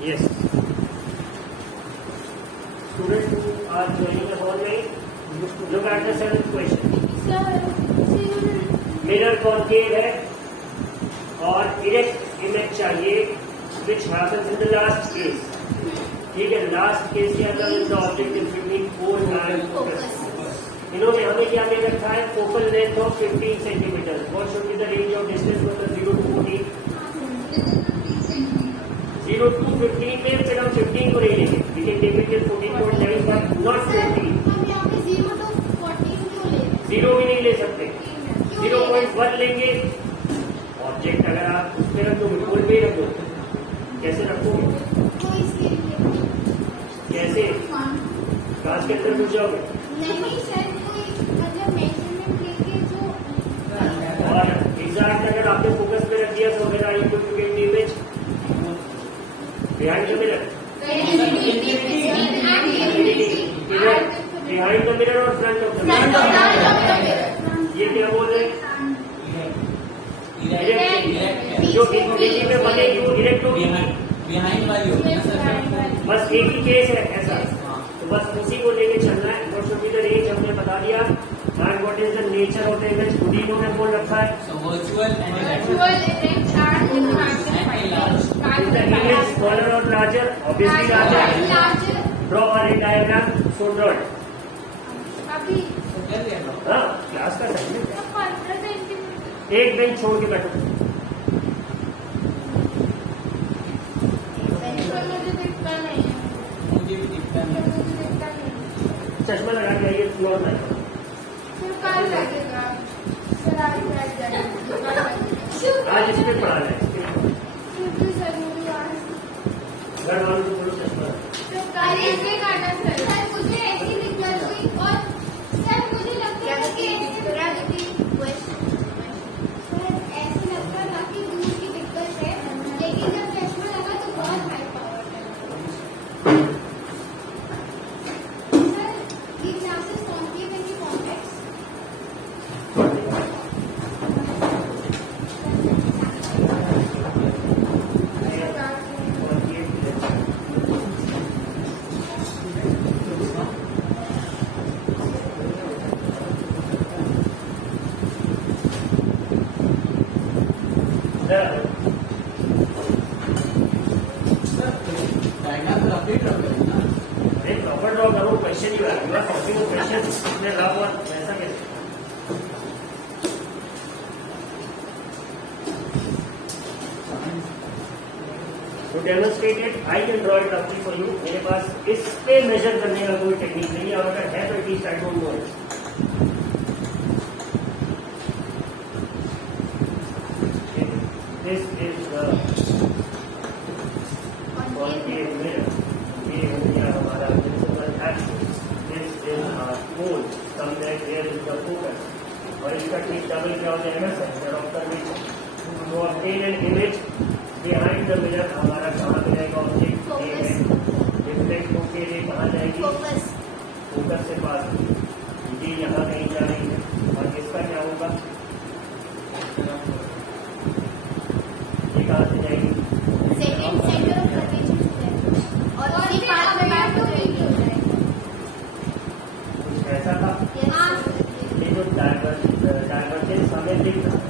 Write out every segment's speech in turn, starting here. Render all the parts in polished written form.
Yes. Students who are joining the hall में look at the seventh question. Mirror concave है और erect image चाहिए which happens in the last case. ठीक है, last case के अंदर the objective between four and focus. इन्होंने हमें क्या दे रखा है? Focal length of 15 centimetre. What should be the range of distance from the 0 to 14? 0 to 15 में फिर हम 15 को नहीं लेंगे. We can take it till 14.9 but not 15. 0 भी नहीं ले सकते. 0.1 लेंगे. ऑब्जेक्ट अगर आप उसमें रख दो, बिल्कुल भी रख दो. कैसे रखोगे? कैसे? क्लास के अंदर घुस जाओगे? और एग्जैक्ट अगर आपने फोकस में रख दिया तो where are you going to get the image? Behind the mirror. Behind the mirror और फ्रंट ऑफ द मिरर. ये क्या बोल रहे हैं? जो इमेज में बनेगी वो डायरेक्ट होगी. बिहाइंड वाली होगी ना सर. बस एक ही केस है ऐसा, तो बस उसी को लेके चलना है. What should be the range हमने बता दिया. And what is the nature of the image खुद ही इन्होंने बोल रखा है. So virtual and Is the image smaller or larger? Obviously larger. Draw a ray diagram. So draw it. हाँ, class का टाइम. एक बेंच छोड़ के बैठो. चश्मा लगा के आइए. फ्लोर में आज इस पे पढ़ा है. घर वालों को बोलो चश्मा. प्रॉपर ड्रॉ करो. क्वेश्चन ही आएगा. कॉपी में क्वेश्चन इसमें रफ और ऐसा कैसे? तो demonstrated I can draw it रफली फॉर यू. मेरे पास इस पे मेजर करने का कोई टेक्निक नहीं है. और अगर है तो at least I don't know it. This is the concave mirror. ये हो गया हमारा principal axis. This is our pole. Somewhere here is the focus. और इसका ठीक डबल क्या हो जाएगा? Centre of curvature. तो obtain an image behind the mirror. हमारा कहाँ मिलेगा ऑब्जेक्ट? रिफ्लेक्ट होके ये कहाँ जाएगी? फोकस से पास. ये यहाँ कहीं जा रही है. और इसका क्या होगा? कहाँ से जाएगी? कुछ ऐसा था. ये जो डाइवर्जेंस हमें दिख रहा है,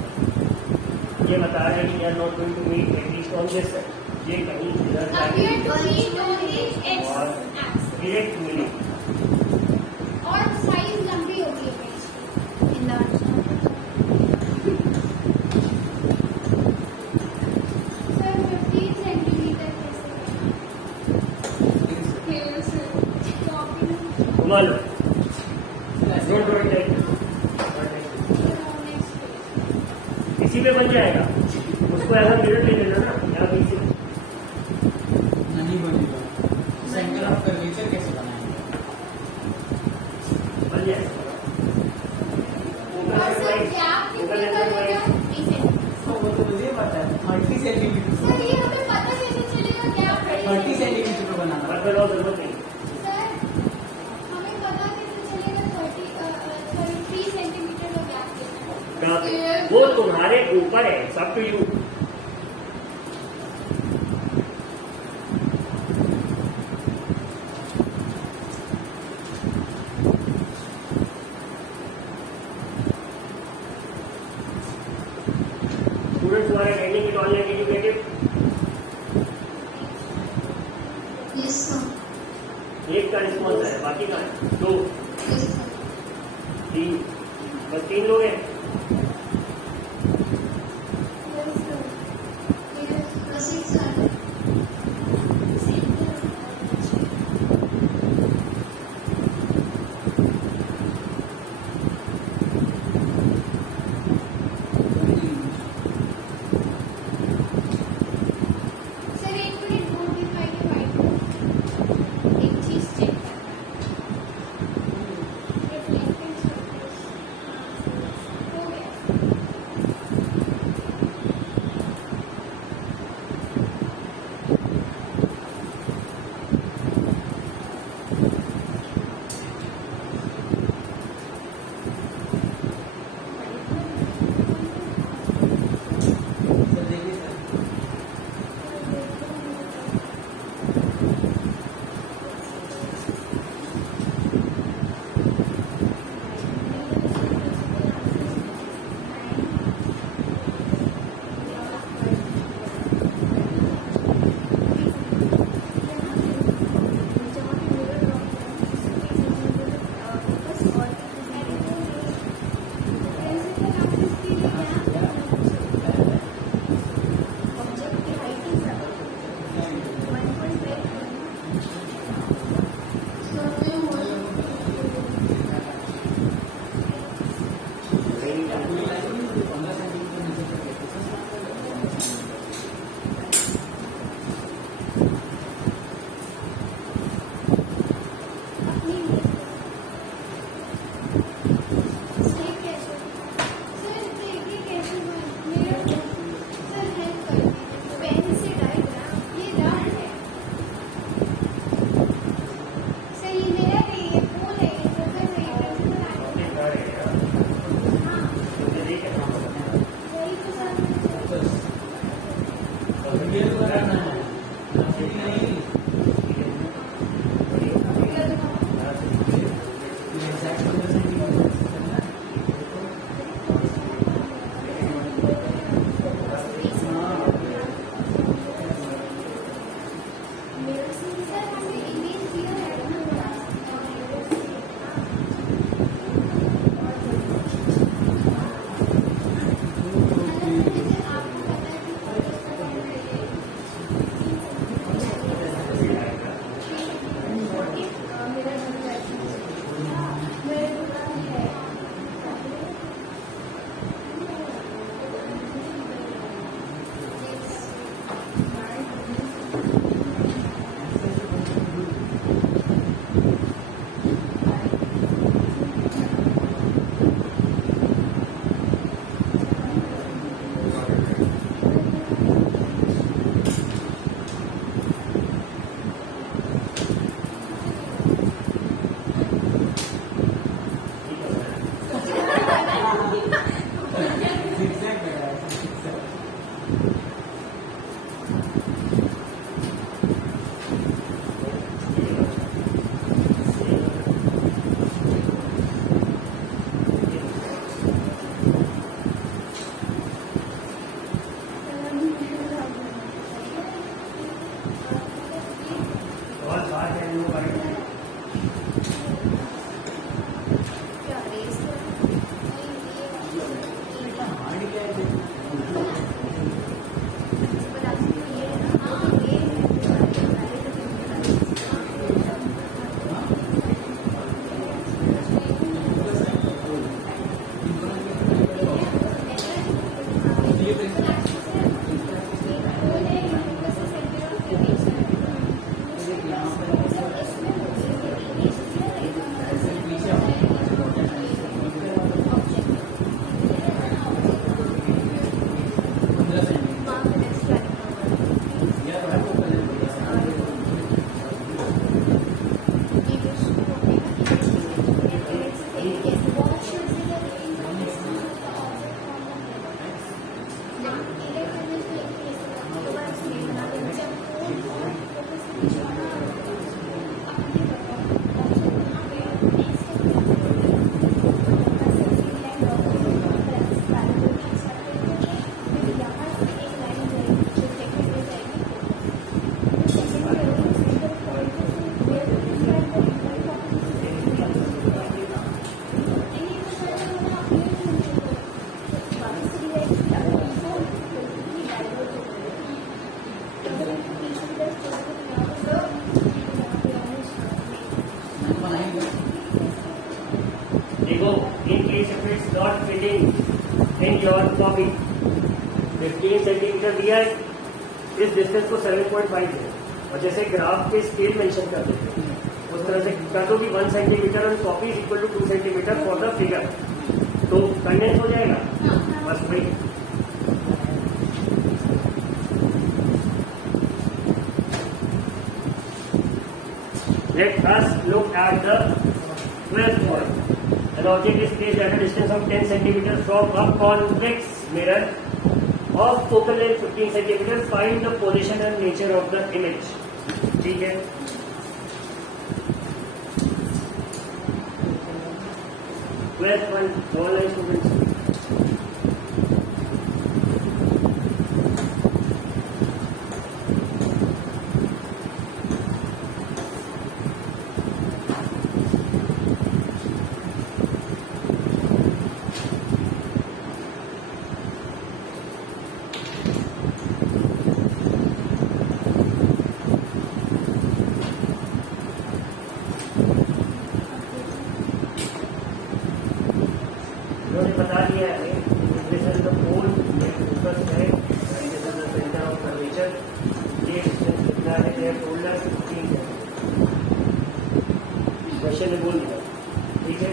ये बता रहे हैं कि यार not going to meet at least on this side. ये कहीं इधर जाएगी और डायरेक्ट मिलेगी. और साइज लंबी होगी घुमा लो. इसी में बन जाएगा. उसको ऐसा मिरर ले लेना ना. यहाँ इसी नहीं बनेगा. सेंटर ऑफ कर्वेचर कैसे बनाएंगे? बन जाएगा. तो वो तो मुझे पता है. 30 सेंटीमीटर 30 सेंटीमीटर को बनाना. जरूरत नहीं. वो तुम्हारे ऊपर है. सब to you. Online educative? Yes, sir. एक का रिस्पॉन्स है, बाकी का है 2 Yes, sir. 3, बस 3 लोग हैं। Yes, sir. Yes, proceed, sir. Sir एक मिनट बोर्ड दिखाई दे वाइट एक चीज चेक करना है रिफ्लेक्टिंग सरफेस हो गया सर देखिए सर वीडियो बनाना है नहीं एग्जैक्ट बहुत बात है लोग आए कॉपी 15 सेंटीमीटर दिया है, इस डिस्टेंस को 7.5 है, और जैसे ग्राफ पे स्केल मेंशन कर देते हैं उस तरह से कर दो कि 1 सेंटीमीटर और copy is equal to 2 centimetre for the figure, तो कंडेंस हो जाएगा बस वही। Let us look at the 12th point. An object is placed at a distance of 10 centimeters from a convex mirror of focal length 15 centimeters. Find the position and nature of the image. ठीक है, Twelfth one, online students. उन्होंने बता दिया है this is the पोल, ये focus है, this is the centre of curvature, ये distance कितना है, ये फोल्डर 15 है, क्वेश्चन में बोल दिया, ठीक है।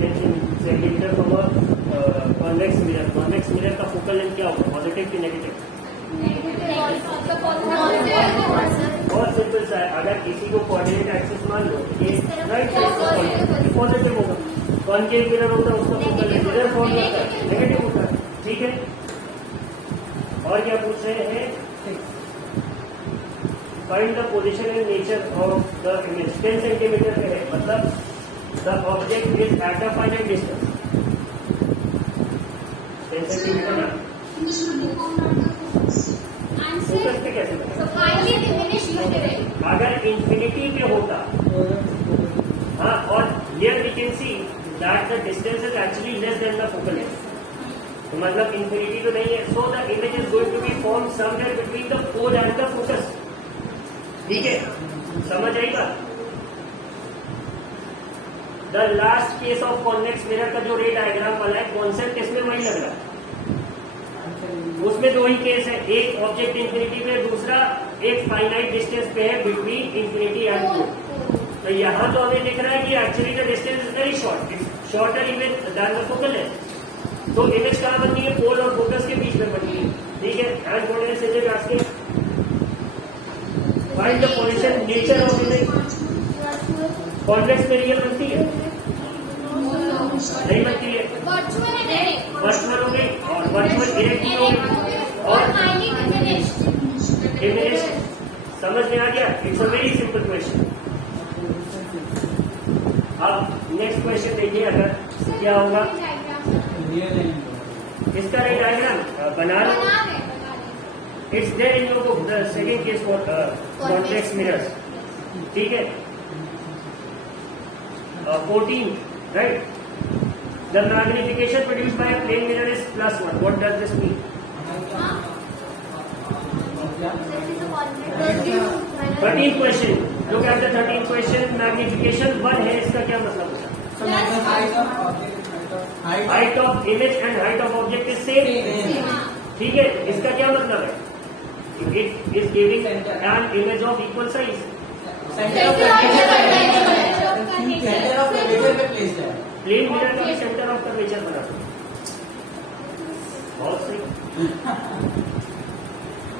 10 centimetre from convex mirror, convex mirror का फोकल लेंथ क्या होगा, पॉजिटिव कि नेगेटिव? बहुत सिंपल सा है, अगर किसी को कोऑर्डिनेट एक्सिस मान लो ये राइट साइड पॉजिटिव होगा, कॉन्केव मिरर होता है उसका फोकल लेंथ इधर फॉर्म होता है नेगेटिव होता है, ठीक है। और क्या पूछ रहे हैं, find the position and nature of the image. 10 centimetre पे है, मतलब the object is at a finite distance, 10 centimetre focus पे कैसे बना? अगर इंफिनिटी पे होता, हाँ, और here we can see that the distance is actually less than the focal length, तो मतलब इंफिनिटी तो नहीं है, so the image is going to be form somewhere between the pole and the focus, ठीक है, समझ आई बात। The last case of convex mirror का जो रे डायग्राम वाला है कॉन्सेप्ट इसमें वही लग रहा है, उसमें दो ही केस है, एक ऑब्जेक्ट इंफिनिटी पे, दूसरा एक फाइनाइट डिस्टेंस पे है बिटवीन इंफिनिटी एंड पोल। तो यहाँ तो हमें दिख रहा है कि actually the distance is very short, it's shorter image than the focal length, तो इमेज कहाँ बनती है, पोल और फोकस के बीच में बनती है, ठीक है। And what is it asking, find the position nature of image. Convex में रियल बनती है, नहीं बनती है, वर्चुअल हो गई और वर्चुअल डायरेक्टली हो गई और इमेज, समझ में आ गया। It's a very simple question. अब नेक्स्ट क्वेश्चन देखिए, अगर क्या होगा, इसका रे डायग्राम बना लो, it's there in your book, the second case for convex mirrors, ठीक है। 14, right? The magnification produced by a plane mirror is +1. What does this mean? 13th question. Look at the 13th question. Magnification 1 है, इसका क्या मतलब होगा? Height of image and height of object is same. ठीक है, इसका क्या मतलब है? It is giving an image of equal size. Plane mirror का भी सेंटर ऑफ कर्वेचर बना दो, बहुत सही।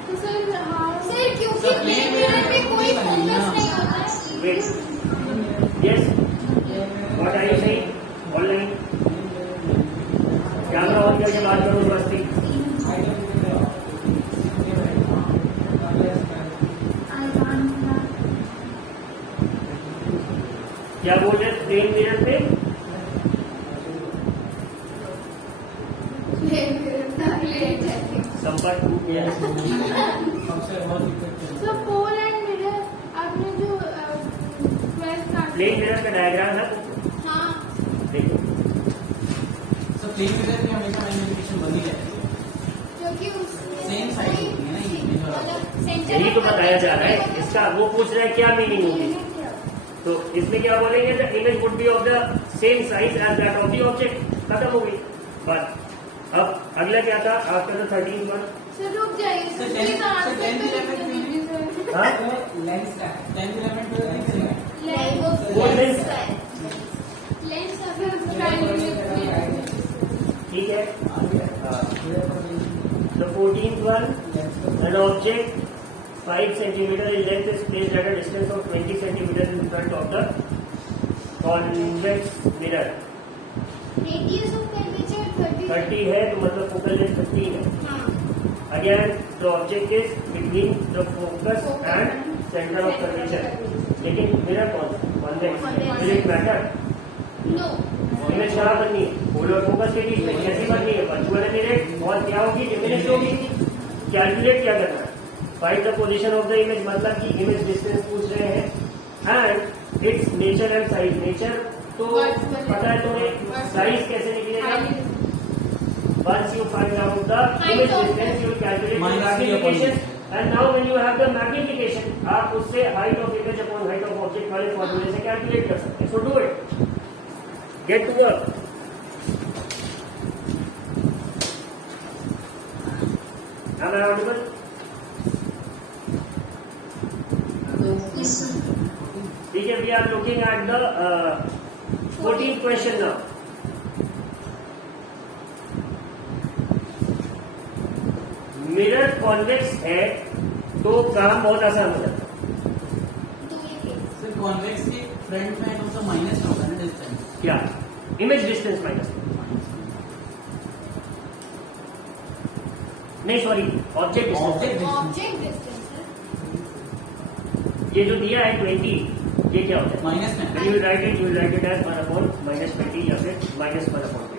तो सर क्योंकि प्लेन मिरर पे कोई फोकस नहीं होता है। Wait, yes, what are you saying? Online camera on करके बात करो मस्ती। क्या बोल रहे प्लेन मिरर पे? संपर्क टूट गया। So pole and mirror आपने जो प्लेन मिरर का डायग्राम है, हाँ, देखो। प्लेन मिरर में हमेशा मैग्निफिकेशन बनी रहती है, क्योंकि उसमें सेम साइज होती है ना, ये मतलब सेंटर यही तो बताया जा रहा है, इसका वो पूछ रहा है क्या मीनिंग होगी, तो इसमें क्या बोलेंगे, the image would be of the same size as that of the object, खत्म हो गई बात। अब अगला क्या था after the 13th one? Sir रुक जाइए sir, sir, 10th please answer sir, 10th तो 11th लिख दीजिए सर। हाँ? लेंस का 10 11 12 लेंस वो लेंस का है। लेंस का फिर प्राइमरी ठीक है। The 14th one, an object 5 centimeter in length is placed at a distance of 20 centimeter in front of the convex mirror. Radius of curvature 30 है तो मतलब फोकल लेंथ 15 है। हाँ Again, the object is between the focus and center of curvature. लेकिन mirror कौन सा? Convex. Will it matter? No image कहाँ बननी है? पोलर फोकस के बीच में कैसी बननी है? वर्चुअल इमेज और क्या होगी? डिमिनिश होगी। कैलकुलेट क्या करना है? Find the position of the image, मतलब कि इमेज डिस्टेंस पूछ रहे हैं and it's nature and size. Nature तो पता है तुम्हें, साइज कैसे निकलेगा? Once you find out the image distance, you will calculate the magnification. And now when you have the magnification, आप उससे height of image upon height of object वाले फॉर्मूले से कैलकुलेट कर सकते हैं। So do it. Get to work. Am I audible? ठीक है, we are looking at the 14th question now. Mirror convex है तो काम बहुत आसान हो जाता है। तो ये केस सर कॉन्वेक्स के फ्रंट में तो माइनस होगा ना डिस्टेंस। क्या? इमेज डिस्टेंस माइनस, नहीं sorry, object distance. Object distance ये जो दिया है 20, ये क्या होता है? माइनस में When you write it, you will write it as 1/-20 या फिर -1/20।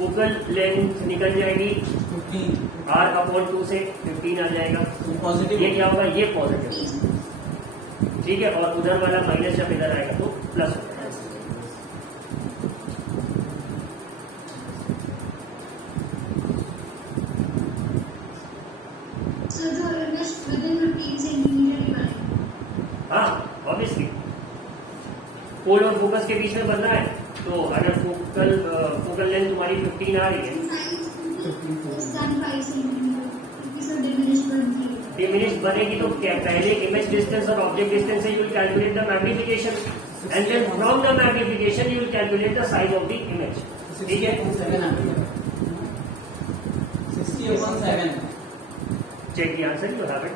फोकल लेंथ निकल जाएगी 15 R/2 से 15 आ जाएगा। पॉजिटिव। ये क्या होगा? ये पॉजिटिव, ठीक है। और उधर वाला माइनस जब इधर आएगा तो प्लस हो जाएगा। So the image within 15 centimeter divided. हाँ ऑब्वियसली, पोल और फोकस के बीच में बनना है, तो अगर फोकल लेंथ तुम्हारी 15 आ रही है, Less than 5 centimeter. It is a diminished one. Diminish बनेगी तो क्या? पहले इमेज डिस्टेंस और ऑब्जेक्ट डिस्टेंस से you will calculate the magnification and then from the magnification you will calculate the size of the image. ठीक है, 60/7 check the answer, you have it.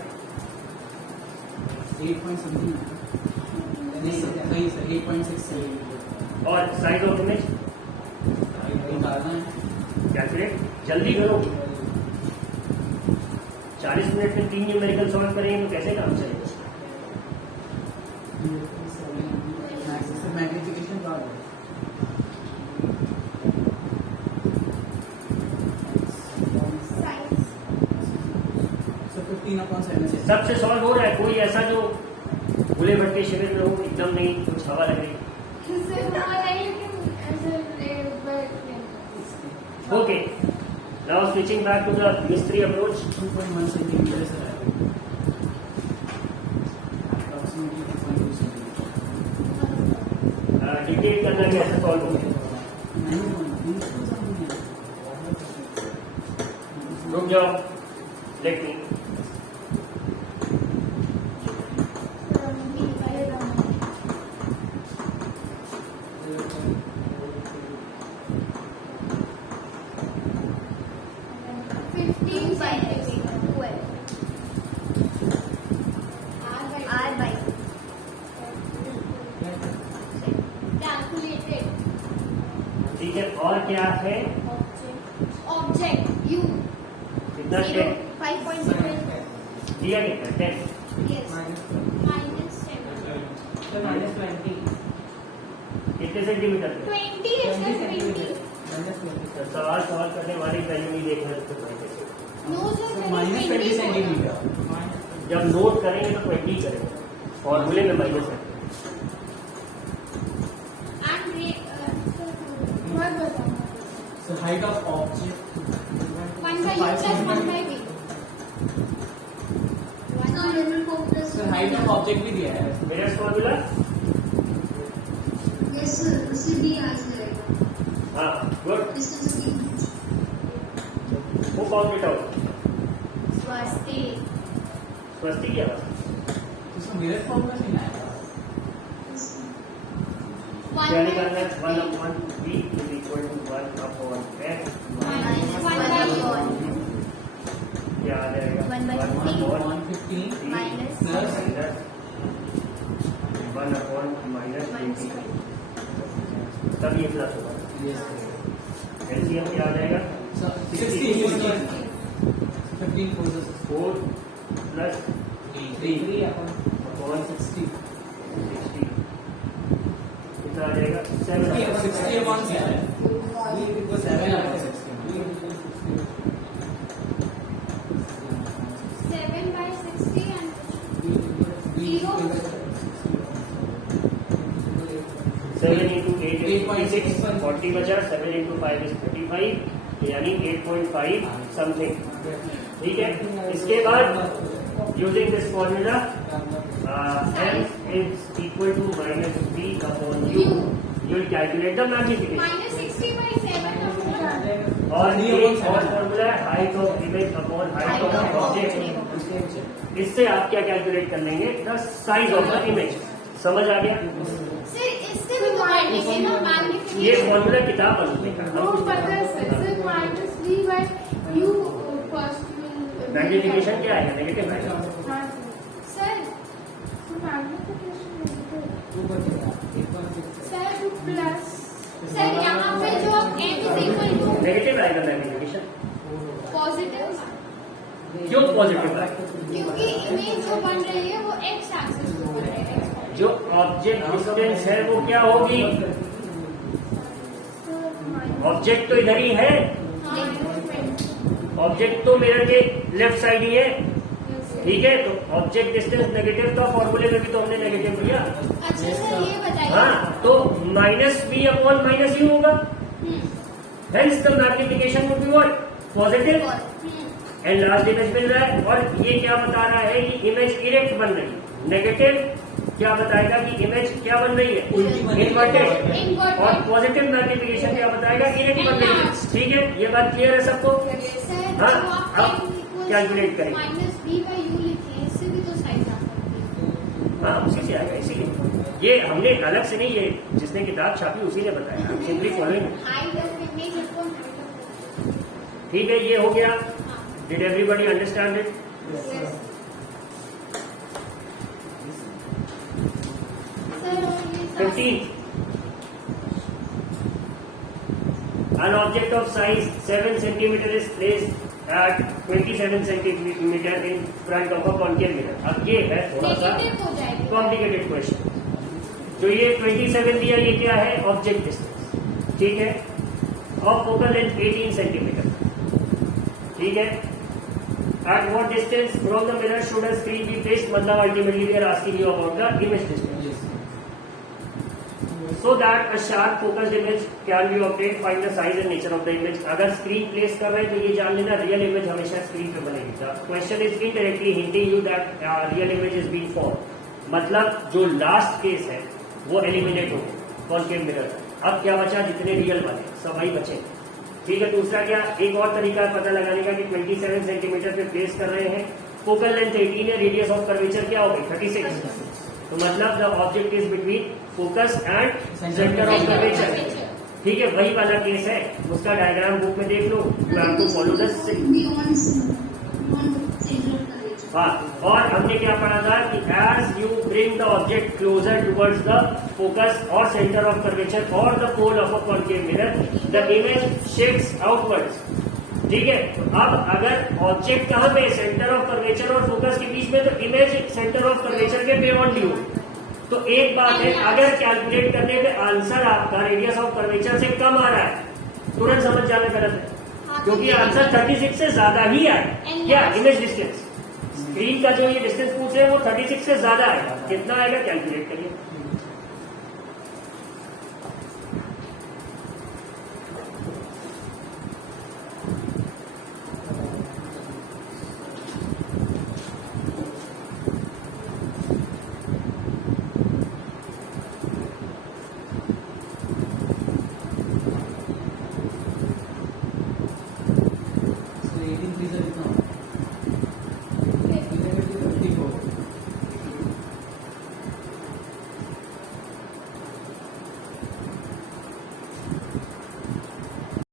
8 point something नहीं sir 8.67 और size of image निकालना है। Calculate जल्दी करो। 40 minute में 3 numerical solve करेंगे तो कैसे काम चलेगा? मैग्निफिकेशन का साइज सो 15/7 से सबसे सॉल्व हो रहा है? कोई ऐसा जो भूले भटके शिविर में हो, एकदम नहीं, कुछ हवा लग रही? Okay. Now switching back to the mystery approach. 2.1 centimeter से आएगा approximately 2.2 centimeter। डिटेल करना कैसे सॉल्व होगा? रुक जाओ, लेट मी। ठीक है, और क्या है? ऑब्जेक्ट यू कितना? 10 5.7 दिया कितना? 10। यस -10 सर -20 कितने सेंटीमीटर? 20 है सर 20 सवाल करने वाली वैल्यू नहीं देख रहे तो नो सर -20 सेंटीमीटर। जब नोट करेंगे तो 20 करेंगे, फॉर्मूले में माइनस है। So height of object 1 by u plus 1 by v So level focus. Sir height of object भी दिया है। मिरर्स फॉर्मूला इससे भी आ जाएगा हाँ गुड, डिस्टेंस की वो काउंट इट आउट। स्वस्ति स्वस्ति क्या बात? इसको मिरर फॉर्म में नहीं आएगा। क्या निकालना है? 1/v is equal to 1/f क्या आ जाएगा? 1/15 115 minus plus 1/-20 तब ये प्लस होगा। yes एलसीएम क्या आ जाएगा? 60 15 forces 4 प्लस 3 अपॉन 60 कितना आ जाएगा? 7 60 upon 7 7 upon 60 7/60 and 7 into 8 is 26, 40 बचा, 7 into 5 is 35, यानी 8.5 समथिंग। ठीक है, इसके बाद using this formula m is equal to minus b upon u. You will calculate the magnification. -60/7 और ये एक और फॉर्मूला है height of image upon height of object. इससे आप क्या कैलकुलेट कर लेंगे? The size of the image. समझ आ गया? सर इससे भी तो करने के ना मैग्नीफिकेशन ये फॉर्मूला किताब बनने का वो पता है सर -3/u फर्स्ट में मैग्निफिकेशन क्या है? नेगेटिव है। हाँ सर सर प्लस सर यहाँ पे जो m is equal to negative आएगा मैग्निफिकेशन। पॉजिटिव क्यों पॉजिटिव है? क्योंकि इमेज जो बन रही है वो x एक्सिस पे बन रही है। जो ऑब्जेक्ट डिस्टेंस है वो क्या होगी? ऑब्जेक्ट तो इधर ही है, ऑब्जेक्ट तो मिरर के लेफ्ट साइड ही है। ठीक है, तो ऑब्जेक्ट डिस्टेंस नेगेटिव था, फॉर्मूले में भी तो हमने नेगेटिव लिया। अच्छा सर ये बताइए। हाँ, तो minus B upon minus U होगा। Hence the magnification would be what? Positive. And last image मिल रहा है, और ये क्या बता रहा है कि इमेज इरेक्ट बन रही है। नेगेटिव क्या बताएगा कि इमेज क्या बन रही है? इन्वर्टेड। और पॉजिटिव मैग्निफिकेशन क्या बताएगा? इरेक्ट बन रही है। ठीक है, ये बात क्लियर है सबको? हाँ, अब कैलकुलेट करेंगे। -b/u लिखे, इससे भी तो साइज आ सकती है। हाँ, उसी से आएगा। इसीलिए ये हमने अलग से नहीं, ये जिसने किताब छापी उसी ने बताया। Simply following. Height of image upon height of ठीक है, ये हो गया। Did everybody understand it? Sir 15. An object of size 7 centimeter is placed at 27 centimeter in front of a concave mirror. अब ये है थोड़ा सा नेगेटिव हो जाएगी। Complicated question. जो ये 27 दिया, ये क्या है? Object distance. ठीक है, और फोकल लेंथ 18 सेंटीमीटर। ठीक है, at what distance from the mirror should a screen be placed? मतलब ultimately we are asking you about the image distance. So that a sharp focused image can be obtained. Find the size and nature of the image. अगर screen place कर रहे हैं तो ये जान लेना real image हमेशा स्क्रीन पे बनेगी। Question is indirectly hinting you that real image is being form. मतलब जो लास्ट केस है वो एलिमिनेट हो कॉन्केव मिरर। अब क्या बचा? जितने रियल बने सब वही बचे। ठीक है, दूसरा क्या? एक और तरीका है पता लगाने का कि 27 सेंटीमीटर पे प्लेस कर रहे हैं, फोकल लेंथ 18 है, रेडियस ऑफ कर्वेचर क्या हो गई? 36। तो मतलब the object is between focus and centre of curvature. ठीक है, वही वाला केस है। उसका डायग्राम बुक में देख लो। मैं आपको फॉलो द हाँ, और हमने क्या पढ़ा था कि as you bring the object closer towards the focus और सेंटर ऑफ कर्वेचर और the pole of a concave mirror the image shifts outwards. ठीक है, तो अब अगर ऑब्जेक्ट कहाँ पे? सेंटर ऑफ कर्वेचर और फोकस के बीच में, तो इमेज सेंटर ऑफ कर्वेचर के बियॉन्ड यू। तो एक बात है, अगर कैलकुलेट करने पे आंसर आपका रेडियस ऑफ कर्वेचर से कम आ रहा है, तुरंत समझ जाना गलत है, क्योंकि आंसर 36 से ज्यादा ही आए। क्या? Image distance. स्क्रीन का जो ये डिस्टेंस पूछ रहे हैं वो 36 से ज्यादा आएगा। कितना आएगा कैलकुलेट करिए।